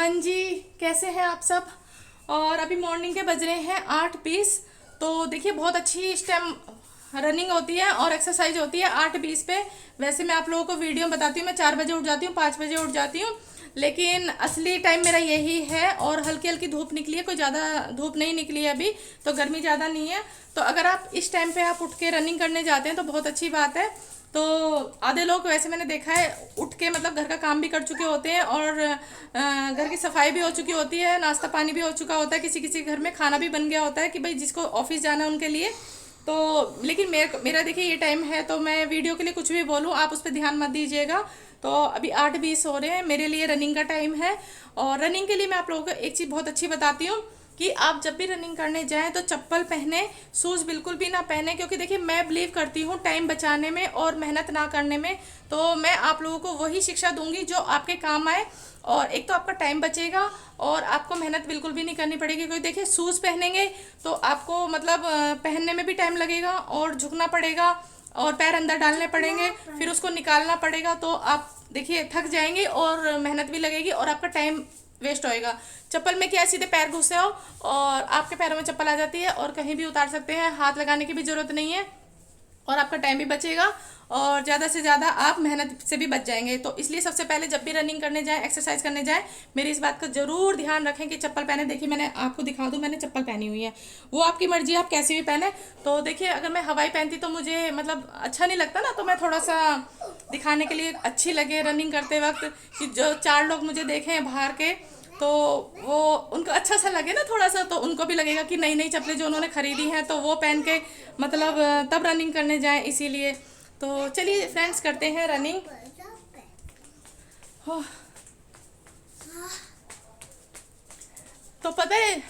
हाँ जी, कैसे हैं आप सब। और अभी मॉर्निंग के बज रहे हैं 8:20। तो देखिए बहुत अच्छी इस टाइम रनिंग होती है और एक्सरसाइज होती है 8:20 पे। वैसे मैं आप लोगों को वीडियो में बताती हूँ, मैं 4 बजे उठ जाती हूँ, 5 बजे उठ जाती हूँ, लेकिन असली टाइम मेरा यही है। और हल्की हल्की धूप निकली है, कोई ज़्यादा धूप नहीं निकली है अभी, तो गर्मी ज़्यादा नहीं है। तो अगर आप इस टाइम पे आप उठ के रनिंग करने जाते हैं तो बहुत अच्छी बात है। तो आधे लोग वैसे मैंने देखा है उठ के मतलब घर का काम भी कर चुके होते हैं और घर की सफाई भी हो चुकी होती है, नाश्ता पानी भी हो चुका होता है, किसी किसी घर में खाना भी बन गया होता है कि भाई जिसको ऑफिस जाना है उनके लिए। तो लेकिन मेरा देखिए ये टाइम है, तो मैं वीडियो के लिए कुछ भी बोलूँ आप उस पर ध्यान मत दीजिएगा। तो अभी 8:20 हो रहे हैं, मेरे लिए रनिंग का टाइम है। और रनिंग के लिए मैं आप लोगों को एक चीज़ बहुत अच्छी बताती हूँ कि आप जब भी रनिंग करने जाएं तो चप्पल पहने, शूज़ बिल्कुल भी ना पहने, क्योंकि देखिए मैं बिलीव करती हूँ टाइम बचाने में और मेहनत ना करने में। तो मैं आप लोगों को वही शिक्षा दूंगी जो आपके काम आए। और एक तो आपका टाइम बचेगा और आपको मेहनत बिल्कुल भी नहीं करनी पड़ेगी। क्योंकि देखिए शूज़ पहनेंगे तो आपको मतलब पहनने में भी टाइम लगेगा और झुकना पड़ेगा और पैर अंदर डालने पड़ेंगे, फिर उसको निकालना पड़ेगा। तो आप देखिए थक जाएंगे और मेहनत भी लगेगी और आपका टाइम वेस्ट होएगा। चप्पल में क्या सीधे पैर घुसे हो और आपके पैरों में चप्पल आ जाती है और कहीं भी उतार सकते हैं, हाथ लगाने की भी जरूरत नहीं है और आपका टाइम भी बचेगा और ज़्यादा से ज़्यादा आप मेहनत से भी बच जाएंगे। तो इसलिए सबसे पहले जब भी रनिंग करने जाएं, एक्सरसाइज करने जाएं, मेरी इस बात का जरूर ध्यान रखें कि चप्पल पहने। देखिए मैंने आपको दिखा दूं, मैंने चप्पल पहनी हुई है, वो आपकी मर्जी आप कैसी भी पहने। तो देखिए अगर मैं हवाई पहनती तो मुझे मतलब अच्छा नहीं लगता ना, तो मैं थोड़ा सा दिखाने के लिए अच्छी लगे रनिंग करते वक्त कि जो 4 लोग मुझे देखें बाहर के, तो वो उनको अच्छा सा लगे ना थोड़ा सा, तो उनको भी लगेगा कि नई नई चप्पलें जो उन्होंने खरीदी हैं तो वो पहन के मतलब तब रनिंग करने जाएं, इसीलिए। तो चलिए फ्रेंड्स करते हैं रनिंग। हो, तो पता है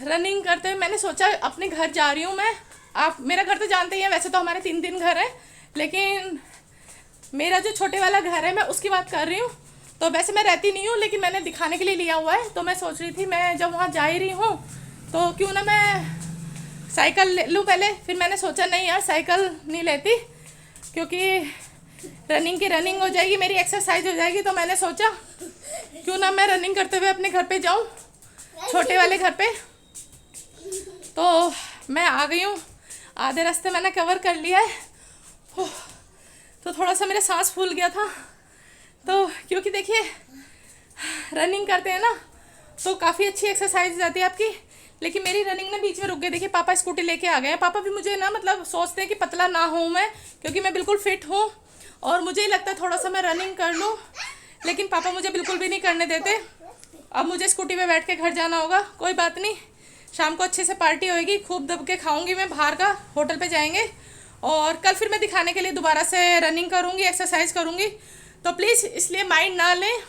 रनिंग करते हुए मैंने सोचा अपने घर जा रही हूँ मैं। आप मेरा घर तो जानते ही हैं, वैसे तो हमारे 3 घर हैं, लेकिन मेरा जो छोटे वाला घर है मैं उसकी बात कर रही हूँ। तो वैसे मैं रहती नहीं हूँ, लेकिन मैंने दिखाने के लिए लिया हुआ है। तो मैं सोच रही थी मैं जब वहाँ जा ही रही हूँ तो क्यों ना मैं साइकिल ले लूँ पहले। फिर मैंने सोचा नहीं यार साइकिल नहीं लेती, क्योंकि रनिंग की रनिंग हो जाएगी, मेरी एक्सरसाइज हो जाएगी। तो मैंने सोचा क्यों ना मैं रनिंग करते हुए अपने घर पे जाऊँ, छोटे वाले घर पे। तो मैं आ गई हूँ, आधे रास्ते मैंने कवर कर लिया है। तो थोड़ा सा मेरा सांस फूल गया था, तो क्योंकि देखिए रनिंग करते हैं ना तो काफ़ी अच्छी एक्सरसाइज हो जाती है आपकी। लेकिन मेरी रनिंग ना बीच में रुक गई। देखिए पापा स्कूटी लेके आ गए हैं। पापा भी मुझे ना मतलब सोचते हैं कि पतला ना हूँ मैं, क्योंकि मैं बिल्कुल फिट हूँ और मुझे ही लगता है थोड़ा सा मैं रनिंग कर लूँ, लेकिन पापा मुझे बिल्कुल भी नहीं करने देते। अब मुझे स्कूटी पे बैठ के घर जाना होगा, कोई बात नहीं, शाम को अच्छे से पार्टी होएगी, खूब दब के खाऊंगी मैं, बाहर का होटल पे जाएंगे। और कल फिर मैं दिखाने के लिए दोबारा से रनिंग करूँगी, एक्सरसाइज करूँगी। तो प्लीज़ इसलिए माइंड ना लें।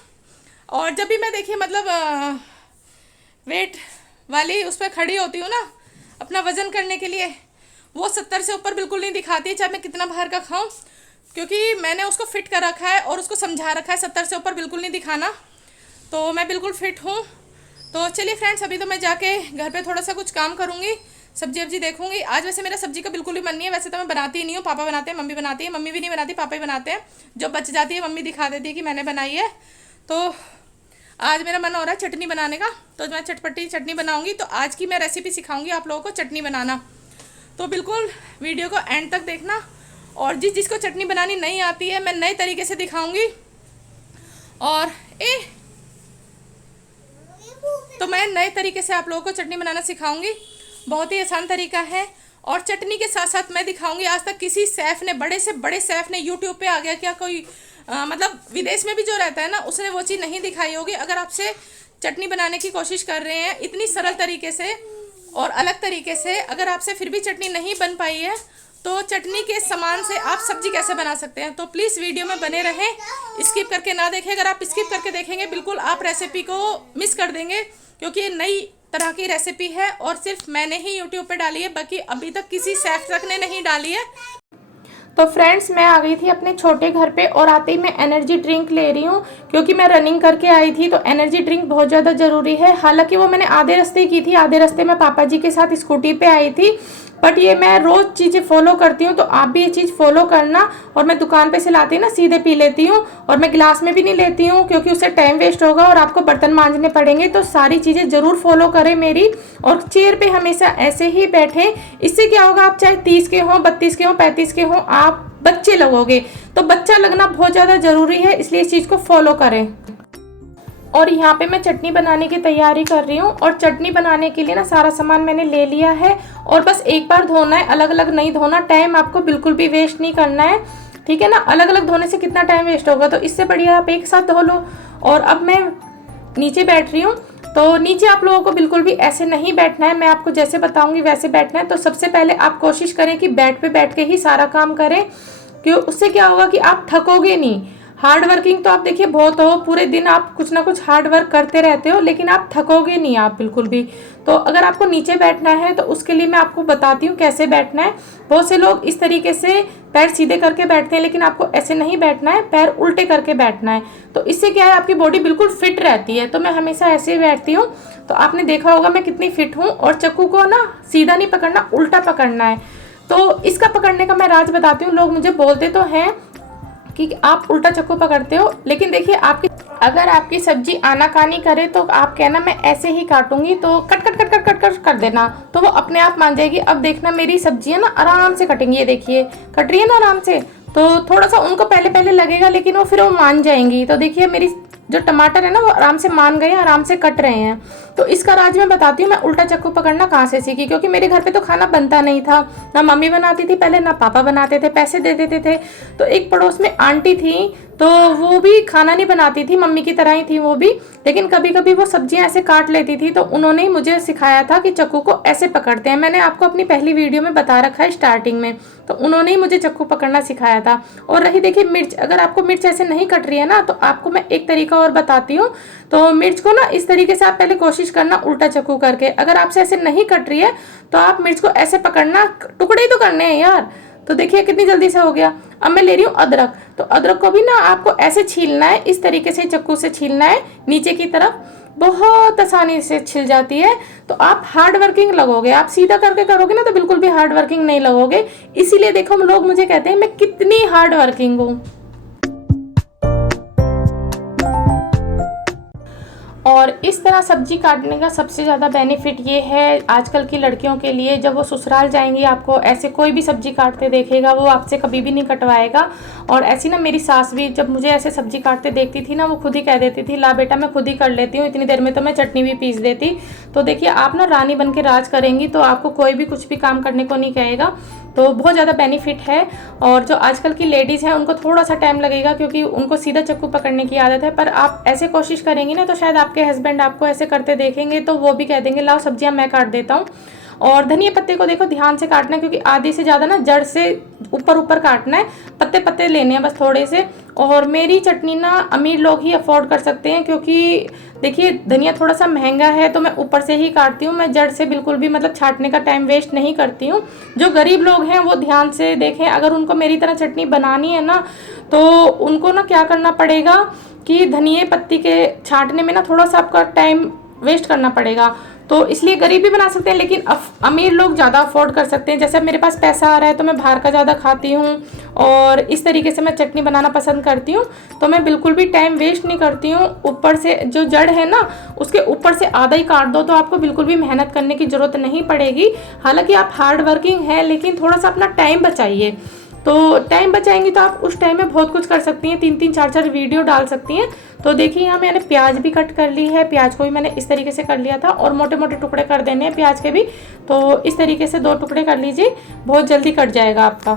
और जब भी मैं देखिए मतलब वेट वाली उस पर खड़ी होती हूँ ना अपना वज़न करने के लिए, वो 70 से ऊपर बिल्कुल नहीं दिखाती, चाहे मैं कितना बाहर का खाऊं, क्योंकि मैंने उसको फिट कर रखा है और उसको समझा रखा है 70 से ऊपर बिल्कुल नहीं दिखाना। तो मैं बिल्कुल फिट हूँ। तो चलिए फ्रेंड्स अभी तो मैं जाके घर पे थोड़ा सा कुछ काम करूँगी, सब्जी वब्जी देखूंगी। आज वैसे मेरा सब्जी का बिल्कुल भी मन नहीं है, वैसे तो मैं बनाती ही नहीं हूँ, पापा बनाते हैं, मम्मी बनाती है, मम्मी भी नहीं बनाती, पापा ही बनाते हैं। जब बच जाती है मम्मी दिखा देती है कि मैंने बनाई है। तो आज मेरा मन हो रहा है चटनी बनाने का, तो मैं चटपटी चटनी बनाऊंगी। तो आज की मैं रेसिपी सिखाऊंगी आप लोगों को चटनी बनाना, तो बिल्कुल वीडियो को एंड तक देखना। और जिसको चटनी बनानी नहीं आती है मैं नए तरीके से दिखाऊंगी। और तो मैं नए तरीके से आप लोगों को चटनी बनाना सिखाऊंगी, बहुत ही आसान तरीका है। और चटनी के साथ साथ मैं दिखाऊंगी आज तक किसी शेफ़ ने, बड़े से बड़े शेफ़ ने, यूट्यूब पे आ गया क्या कोई मतलब विदेश में भी जो रहता है ना उसने वो चीज़ नहीं दिखाई होगी। अगर आपसे चटनी बनाने की कोशिश कर रहे हैं इतनी सरल तरीके से और अलग तरीके से, अगर आपसे फिर भी चटनी नहीं बन पाई है तो चटनी के सामान से आप सब्जी कैसे बना सकते हैं। तो प्लीज़ वीडियो में बने रहें, स्किप करके ना देखें। अगर आप स्किप करके देखेंगे बिल्कुल आप रेसिपी को मिस कर देंगे, क्योंकि ये नई तरह की रेसिपी है और सिर्फ मैंने ही यूट्यूब पे डाली है, बाकी अभी तक किसी शेफ तक ने नहीं डाली है। तो फ्रेंड्स मैं आ गई थी अपने छोटे घर पे और आते ही मैं एनर्जी ड्रिंक ले रही हूँ, क्योंकि मैं रनिंग करके आई थी तो एनर्जी ड्रिंक बहुत ज़्यादा ज़रूरी है। हालांकि वो मैंने आधे रास्ते की थी, आधे रास्ते में पापा जी के साथ स्कूटी पे आई थी, बट ये मैं रोज़ चीज़ें फॉलो करती हूँ, तो आप भी ये चीज़ फॉलो करना। और मैं दुकान पे से लाती हूँ ना, सीधे पी लेती हूँ, और मैं गिलास में भी नहीं लेती हूँ क्योंकि उससे टाइम वेस्ट होगा और आपको बर्तन मांजने पड़ेंगे। तो सारी चीज़ें ज़रूर फॉलो करें मेरी, और चेयर पे हमेशा ऐसे ही बैठें। इससे क्या होगा, आप चाहे 30 के हों, 32 के हों, 35 के हों, आप बच्चे लगोगे। तो बच्चा लगना बहुत ज़्यादा ज़रूरी है, इसलिए इस चीज़ को फॉलो करें। और यहाँ पे मैं चटनी बनाने की तैयारी कर रही हूँ। और चटनी बनाने के लिए ना सारा सामान मैंने ले लिया है, और बस एक बार धोना है, अलग अलग नहीं धोना। टाइम आपको बिल्कुल भी वेस्ट नहीं करना है, ठीक है ना। अलग अलग धोने से कितना टाइम वेस्ट होगा, तो इससे बढ़िया आप एक साथ धो लो। और अब मैं नीचे बैठ रही हूँ, तो नीचे आप लोगों को बिल्कुल भी ऐसे नहीं बैठना है, मैं आपको जैसे बताऊंगी वैसे बैठना है। तो सबसे पहले आप कोशिश करें कि बेड पे बैठ के ही सारा काम करें, क्यों उससे क्या होगा कि आप थकोगे नहीं। हार्ड वर्किंग तो आप देखिए बहुत हो, पूरे दिन आप कुछ ना कुछ हार्ड वर्क करते रहते हो, लेकिन आप थकोगे नहीं आप बिल्कुल भी। तो अगर आपको नीचे बैठना है तो उसके लिए मैं आपको बताती हूँ कैसे बैठना है। बहुत से लोग इस तरीके से पैर सीधे करके बैठते हैं, लेकिन आपको ऐसे नहीं बैठना है, पैर उल्टे करके बैठना है। तो इससे क्या है, आपकी बॉडी बिल्कुल फिट रहती है। तो मैं हमेशा ऐसे ही बैठती हूँ। तो आपने देखा होगा मैं कितनी फिट हूँ। और चक्कू को ना सीधा नहीं पकड़ना, उल्टा पकड़ना है। तो इसका पकड़ने का मैं राज बताती हूँ। लोग मुझे बोलते तो हैं कि आप उल्टा चक्कू पकड़ते हो, लेकिन देखिए अगर आपकी सब्जी आनाकानी करे तो आप कहना मैं ऐसे ही काटूंगी, तो cut cut cut cut cut cut कर देना, तो वो अपने आप मान जाएगी। अब देखना मेरी सब्जियां ना आराम से कटेंगी, ये देखिए कट रही है ना आराम से। तो थोड़ा सा उनको पहले पहले लगेगा, लेकिन वो फिर वो मान जाएंगी। तो देखिए मेरी जो टमाटर है ना वो आराम से मान गए, आराम से कट रहे हैं। तो इसका राज मैं बताती हूँ, मैं उल्टा चक्कू पकड़ना कहाँ से सीखी। क्योंकि मेरे घर पे तो खाना बनता नहीं था, ना मम्मी बनाती थी पहले, ना पापा बनाते थे, पैसे दे देते थे। तो एक पड़ोस में आंटी थी, तो वो भी खाना नहीं बनाती थी, मम्मी की तरह ही थी वो भी, लेकिन कभी कभी वो सब्जियां ऐसे काट लेती थी। तो उन्होंने ही मुझे सिखाया था कि चक्कू को ऐसे पकड़ते हैं। मैंने आपको अपनी पहली वीडियो में बता रखा है स्टार्टिंग में, तो उन्होंने ही मुझे चक्कू पकड़ना सिखाया था। और रही देखिए मिर्च, अगर आपको मिर्च ऐसे नहीं कट रही है ना, तो आपको मैं एक तरीका और बताती हूँ। तो मिर्च को ना इस तरीके से आप पहले कोशिश करना उल्टा चक्कू करके। अगर आपसे ऐसे नहीं कट रही है तो आप मिर्च को ऐसे पकड़ना, टुकड़े ही तो करने हैं यार। तो देखिए कितनी जल्दी से हो गया। अब मैं ले रही हूँ अदरक। तो अदरक को भी ना आपको ऐसे छीलना है, इस तरीके से चक्कू से छीलना है नीचे की तरफ, बहुत आसानी से छिल जाती है। तो आप हार्ड वर्किंग लगोगे, आप सीधा करके करोगे ना तो बिल्कुल भी हार्ड वर्किंग नहीं लगोगे। इसीलिए देखो लोग मुझे कहते हैं मैं कितनी हार्ड वर्किंग हूँ। और इस तरह सब्जी काटने का सबसे ज़्यादा बेनिफिट ये है आजकल की लड़कियों के लिए, जब वो ससुराल जाएंगी आपको ऐसे कोई भी सब्जी काटते देखेगा, वो आपसे कभी भी नहीं कटवाएगा। और ऐसी ना मेरी सास भी जब मुझे ऐसे सब्जी काटते देखती थी ना, वो खुद ही कह देती थी ला बेटा मैं खुद ही कर लेती हूँ, इतनी देर में तो मैं चटनी भी पीस देती। तो देखिए आप ना रानी बन के राज करेंगी तो आपको कोई भी कुछ भी काम करने को नहीं कहेगा। तो बहुत ज़्यादा बेनिफिट है। और जो आजकल की लेडीज़ हैं उनको थोड़ा सा टाइम लगेगा, क्योंकि उनको सीधा चक्कू पकड़ने की आदत है। पर आप ऐसे कोशिश करेंगी ना तो शायद आपके हस्बैंड आपको ऐसे करते देखेंगे तो वो भी कह देंगे लाओ सब्जियां मैं काट देता हूँ। और धनिया पत्ते को देखो ध्यान से काटना है, क्योंकि आधी से ज़्यादा ना जड़ से ऊपर ऊपर काटना है, पत्ते पत्ते लेने हैं बस थोड़े से। और मेरी चटनी ना अमीर लोग ही अफोर्ड कर सकते हैं, क्योंकि देखिए धनिया थोड़ा सा महंगा है, तो मैं ऊपर से ही काटती हूँ। मैं जड़ से बिल्कुल भी मतलब छाँटने का टाइम वेस्ट नहीं करती हूँ। जो गरीब लोग हैं वो ध्यान से देखें, अगर उनको मेरी तरह चटनी बनानी है ना तो उनको ना क्या करना पड़ेगा कि धनिया पत्ती के छाँटने में ना थोड़ा सा आपका टाइम वेस्ट करना पड़ेगा। तो इसलिए गरीब भी बना सकते हैं, लेकिन अमीर लोग ज़्यादा अफोर्ड कर सकते हैं। जैसे मेरे पास पैसा आ रहा है तो मैं बाहर का ज़्यादा खाती हूँ और इस तरीके से मैं चटनी बनाना पसंद करती हूँ। तो मैं बिल्कुल भी टाइम वेस्ट नहीं करती हूँ। ऊपर से जो जड़ है ना उसके ऊपर से आधा ही काट दो, तो आपको बिल्कुल भी मेहनत करने की ज़रूरत नहीं पड़ेगी। हालांकि आप हार्ड वर्किंग हैं, लेकिन थोड़ा सा अपना टाइम बचाइए। तो टाइम बचाएंगी तो आप उस टाइम में बहुत कुछ कर सकती हैं, 3-3 4-4 वीडियो डाल सकती हैं। तो देखिए यहाँ मैंने प्याज भी कट कर ली है, प्याज को भी मैंने इस तरीके से कर लिया था और मोटे मोटे टुकड़े कर देने हैं प्याज के भी। तो इस तरीके से 2 टुकड़े कर लीजिए, बहुत जल्दी कट जाएगा आपका।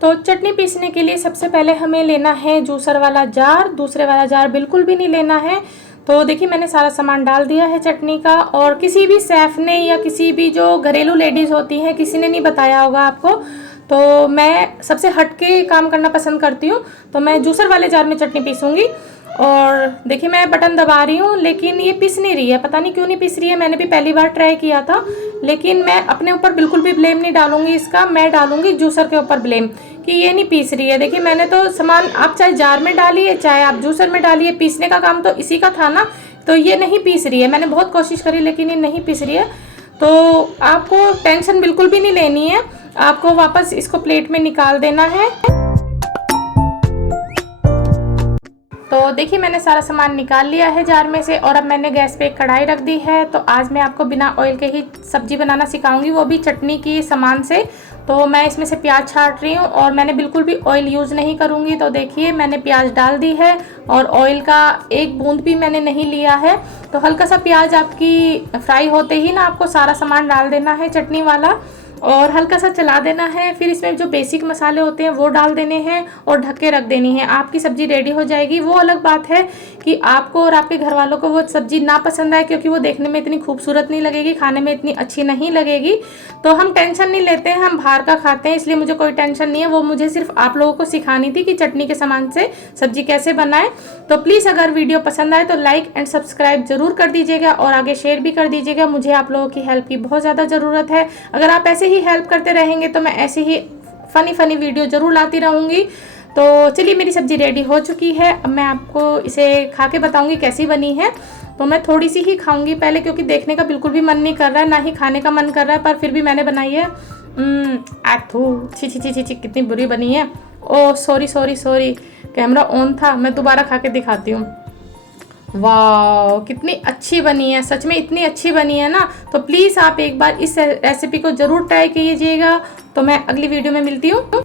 तो चटनी पीसने के लिए सबसे पहले हमें लेना है जूसर वाला जार, दूसरे वाला जार बिल्कुल भी नहीं लेना है। तो देखिए मैंने सारा सामान डाल दिया है चटनी का, और किसी भी शेफ ने या किसी भी जो घरेलू लेडीज़ होती हैं किसी ने नहीं बताया होगा आपको। तो मैं सबसे हट के काम करना पसंद करती हूँ, तो मैं जूसर वाले जार में चटनी पीसूँगी। और देखिए मैं बटन दबा रही हूँ लेकिन ये पिस नहीं रही है, पता नहीं क्यों नहीं पिस रही है। मैंने भी पहली बार ट्राई किया था, लेकिन मैं अपने ऊपर बिल्कुल भी ब्लेम नहीं डालूंगी इसका, मैं डालूंगी जूसर के ऊपर ब्लेम कि ये नहीं पीस रही है। देखिए मैंने तो सामान आप चाहे जार में डालिए चाहे आप जूसर में डालिए, पीसने का काम तो इसी का था ना। तो ये नहीं पीस रही है। मैंने बहुत कोशिश करी लेकिन ये नहीं पीस रही है। तो आपको टेंशन बिल्कुल भी नहीं लेनी है, आपको वापस इसको प्लेट में निकाल देना है। तो देखिए मैंने सारा सामान निकाल लिया है जार में से, और अब मैंने गैस पे एक कढ़ाई रख दी है। तो आज मैं आपको बिना ऑयल के ही सब्जी बनाना सिखाऊंगी, वो भी चटनी की सामान से। तो मैं इसमें से प्याज छाट रही हूँ और मैंने बिल्कुल भी ऑयल यूज़ नहीं करूँगी। तो देखिए मैंने प्याज डाल दी है और ऑयल का एक बूंद भी मैंने नहीं लिया है। तो हल्का सा प्याज आपकी फ्राई होते ही ना आपको सारा सामान डाल देना है चटनी वाला, और हल्का सा चला देना है। फिर इसमें जो बेसिक मसाले होते हैं वो डाल देने हैं और ढक के रख देनी है। आपकी सब्ज़ी रेडी हो जाएगी। वो अलग बात है कि आपको और आपके घर वालों को वो सब्ज़ी ना पसंद आए, क्योंकि वो देखने में इतनी खूबसूरत नहीं लगेगी, खाने में इतनी अच्छी नहीं लगेगी। तो हम टेंशन नहीं लेते हैं, हम बाहर का खाते हैं, इसलिए मुझे कोई टेंशन नहीं है। वो मुझे सिर्फ आप लोगों को सिखानी थी कि चटनी के सामान से सब्ज़ी कैसे बनाएं। तो प्लीज़ अगर वीडियो पसंद आए तो लाइक एंड सब्सक्राइब ज़रूर कर दीजिएगा और आगे शेयर भी कर दीजिएगा। मुझे आप लोगों की हेल्प की बहुत ज़्यादा ज़रूरत है। अगर आप ऐसे ही हेल्प करते रहेंगे तो मैं ऐसे ही फ़नी वीडियो ज़रूर लाती रहूँगी। तो चलिए मेरी सब्ज़ी रेडी हो चुकी है। अब मैं आपको इसे खा के बताऊँगी कैसी बनी है। तो मैं थोड़ी सी ही खाऊंगी पहले, क्योंकि देखने का बिल्कुल भी मन नहीं कर रहा है, ना ही खाने का मन कर रहा है, पर फिर भी मैंने बनाई है। छी छी छी छी छी, कितनी बुरी बनी है। ओह सॉरी, कैमरा ऑन था, मैं दोबारा खा के दिखाती हूँ। वाह कितनी अच्छी बनी है, सच में इतनी अच्छी बनी है ना। तो प्लीज़ आप एक बार इस रेसिपी को ज़रूर ट्राई कीजिएगा। तो मैं अगली वीडियो में मिलती हूँ।